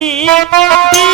দিয়ালো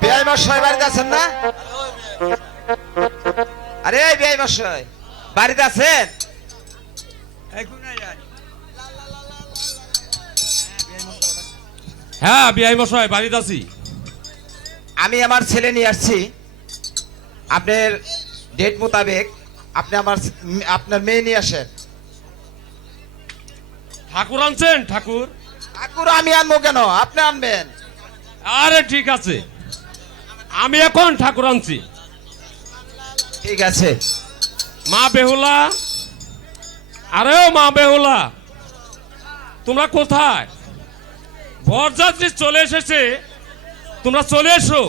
বিআই মশাই বাড়িতে আছেন না? আরে বিআই মশাই বাড়িতে আছেন? হ্যাঁ বিআই মশাই বাড়িতে আছি। আমি আমার ছেলে নিয়ে আসছি। আপনার ডেট মোতাবেক আপনি আমার আপনার মেয়ে নিয়ে আসেন। ঠাকুর আনছেন? ঠাকুর। ঠাকুর আমি আনব কেন? আপনি আনবেন। আরে ঠিক আছে। আমি এখন ঠাকুর আনছি। ঠিক আছে। মা বেহুলা? আরে ও মা বেহুলা। তোমরা কোথায়? বরযাত্রী চলে এসেছে। তোমরা চলে এসো।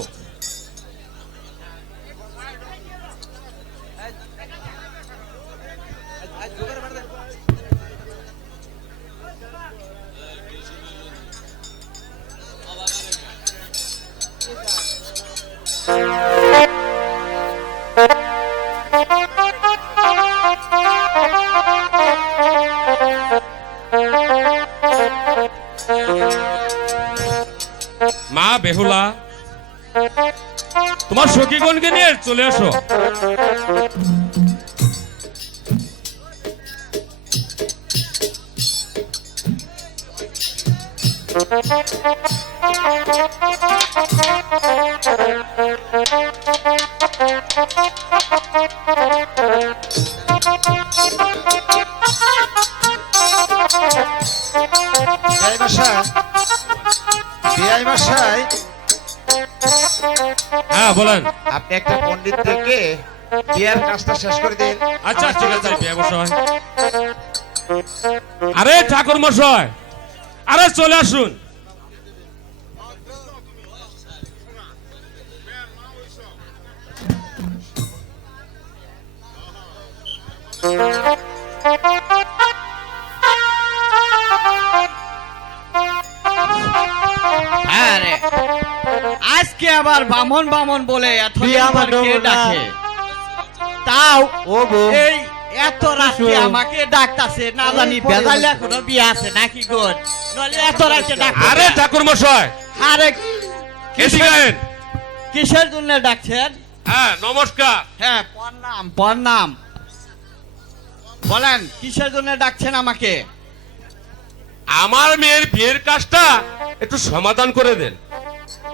মা বেহুলা তোমার সখীগণকে নিয়ে চলে মশাই বিআই মশাই হ্যাঁ বলেন। আপনি একটা পণ্ডিত থেকে বিয়ার কাজটা শেষ করে দিন। আচ্ছা ঠিক আছে বিয়ে মশাই। আরে ঠাকুর মশাই আরে চলে আসুন। আজকে আবার বামন বামন বলে এত। ডাকে? তাও ও এই এত রাতে আমাকে ডাকতাছে না জানি বেজাল বলছি। বিয়ে আছে নাকি গোর নলে এত রাতে ডাকবে আরে ঠাকুর মশাই আরে আয়েন। কিসের জন্য ডাকছেন? হ্যাঁ নমস্কার। হ্যাঁ প্রণাম প্রণাম বলেন কিসের জন্য ডাকছেন আমাকে? আমার মেয়ের বিয়ের কাজটা একটু সমাধান করে দেন।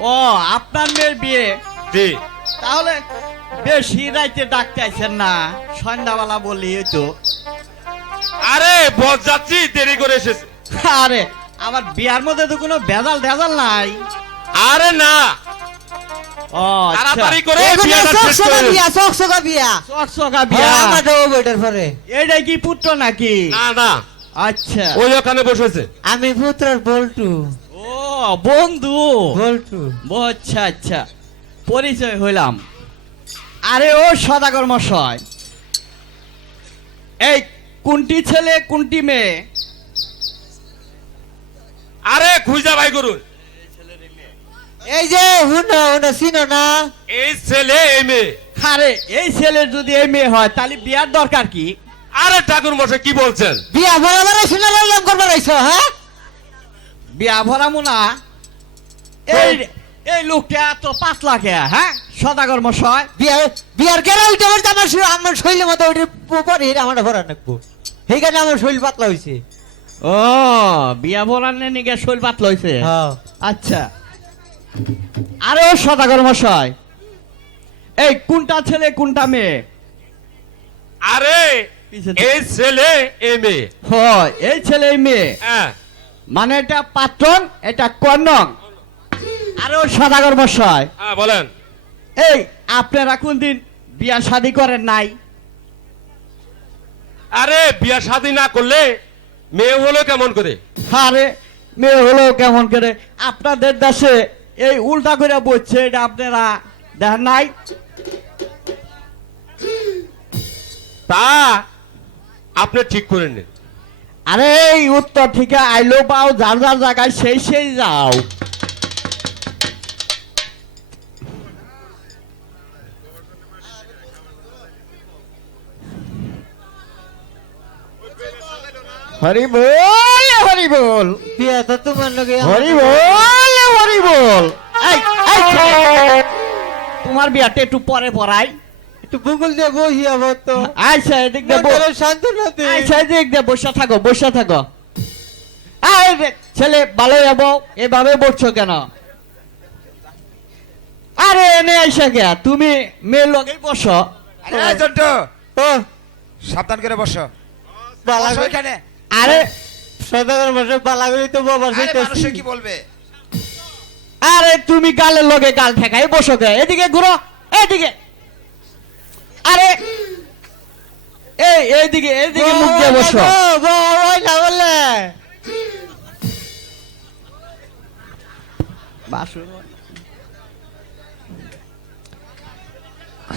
ও আপনার মেয়ের বিয়ে? জি। তাহলে বেশি রাইতে ডাকতে আইছেন না সন্ধ্যাবেলা বলি তো। আরে বস যাচ্ছি দেরি করে এসেছে। আরে আমার বিয়ার মধ্যে তো কোনো ভেজাল ভেজাল নাই। আরে না তাড়াতাড়ি করে বিয়া হ্যাঁ, কি পুত্র নাকি? না না। আচ্ছা। ওই ওখানে বসেছে আমি পুত্রের বল্টু। ও বন্ধু। বল্টু। আচ্ছা আচ্ছা। পরিচয় হইলাম। আরে ও সদাগর মশাই। এই কোনটি ছেলে কোনটি মেয়ে? আরে খুঁজা ভাই করুন। এই যে হুনো হুনো চিনো না। এই ছেলে এই মেয়ে। আরে এই ছেলে যদি এই মেয়ে হয় তাহলে বিয়ার দরকার কি? আরে ঠাকুর মশাই কি বলছেন? বিয়া বরাবর শুনে লাইলাম করবার আইছো হ্যাঁ? বিয়া ভরামু না এই এই লোকটা এত পাতলা কে হ্যাঁ? সদাগর মশাই। বিয়া বিয়ার কেরা উঠে বলতে আমার শরীর- আমার শরীরের মতো ওইটার পরে আমার ভরা নাকবো। সেইখানে আমার শরীর পাতলা হয়েছে ও বিয়া ভরানের নিগে শৈল পাতলা হইছে? হ্যাঁ। আচ্ছা। আরে সদাগর মশাই। এই কোনটা ছেলে কোনটা মেয়ে? আরে এই ছেলে। মেয়ে। হয় এই ছেলে মেয়ে। হ্যাঁ। মানে এটা পাত্রন এটা কন্যক। আরে সদাগর মশাই। হ্যাঁ বলেন। এই আপনারা কোন দিন বিয়া শাদি করেন নাই? আরে বিয়া শাদী না করলে মেয়ে হলো কেমন করে? আরে মেয়ে হলো কেমন করে? আপনাদের দেশে এই উল্টা করে বলছে এটা আপনারা দেখেন নাই? তা আপনি ঠিক করে নিন। আরে এই উত্তর থেকে আইলো পাও যার যার জায়গায় সেই সেই যাও। হরি বল হরি বল তোমার লগে হরি বল হরি বল। এই এই ছেলে, তোমার বিয়াটা একটু পরে পড়াই। একটু দিয়ে তো। আচ্ছা এদিক দিয়ে বস। মন্দিরের আচ্ছা এদিক দিয়ে বসে থাকো বসে থাকো। ছেলে ভালো যাব এভাবে বসছো কেন? আরে এনে এসে গে তুমি মেয়ের লগেই বসো। আরে এই জন্টু, ও। সাবধান করে বসো। বসো এখানে। আরে। বসে বালা করে তো বাবার আরে সাথে মানুষে কি বলবে? আরে তুমি গালের লগে গাল ঠেকাই বসো গে। এদিকে ঘুরো এদিকে। আরে এই এইদিকে এইদিকে মুখ দিয়ে বসো। না বললে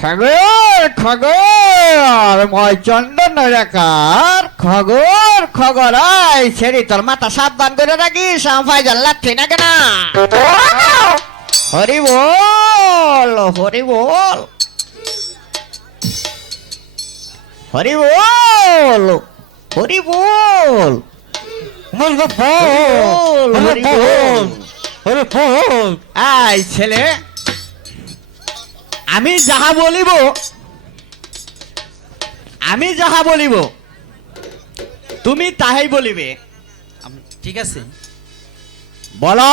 খগর খগর মই চন্দন রেখার খগর খগর আই ছেড়ি তোর মাথা সাবধান করে রাখিস আমায় জানলাচ্ছি না কেনা? হরি বল হরি বল। হরি বল হরি বল। হরি বল ওরে ফোন আই ছেলে। আমি যাহা বলিব আমি যাহা বলিব তুমি তাহাই বলিবে। ঠিক আছে। বলো।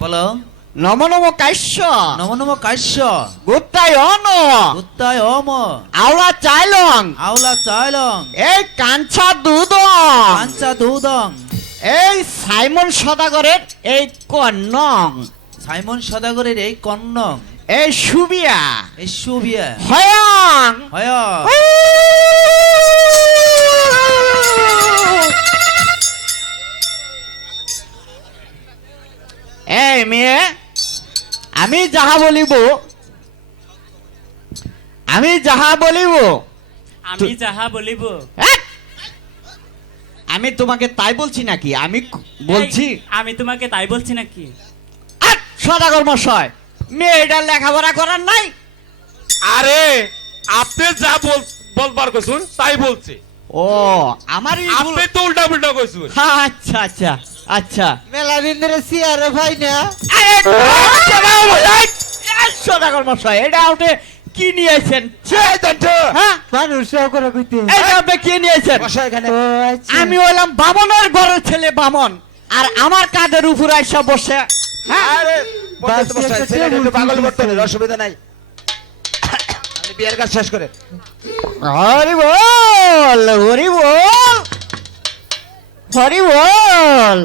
বলো। নম নম কাশ্য। নম নম কাশ্য। গুপ্তায় অন উত্তায় অম। আওলা চাইলং। আওলা চাইলং। এই কাঞ্চা দুধ। পাঞ্চা দুদং এই সাইমন সদাগরের এই কন্নং। সাইমন সদাগরের এই কন্নং। এই সুবিয়া। এই সুবিয়া। হয়াং। হয়। এই মেয়ে আমি যাহা বলিব আমি যাহা বলিব আমি যাহা বলিব। আমি তোমাকে তাই বলছি নাকি? আমি বলছি? আমি তোমাকে তাই বলছি নাকি? সদাগর মশাই। মেয়েটা লেখাপড়া করার নাই? আরে আপনি যা বল বলবার কইছুন তাই বলছে। ও আমার আপনি তো উল্টা পুল্টা কইছুন আচ্ছা আচ্ছা আচ্ছা। মেলা দিন ধরে সিয়ারে ভাই না? সদাগর মশাই এটা আপনি কি নিয়েছেন? হ্যাঁ মানুষ করে কইতে। এটা আপনি কি নিয়েছেন? বসো এখানে। ও আচ্ছা। আমি হইলাম বামনের ঘরের ছেলে বামন আর আমার কাঁধের উপর আইসা বসে। হ্যাঁ? পাগল। অসুবিধা নাই। আমি বিয়ের কাজ শেষ করে। হরি বল হরি বল হরি বল।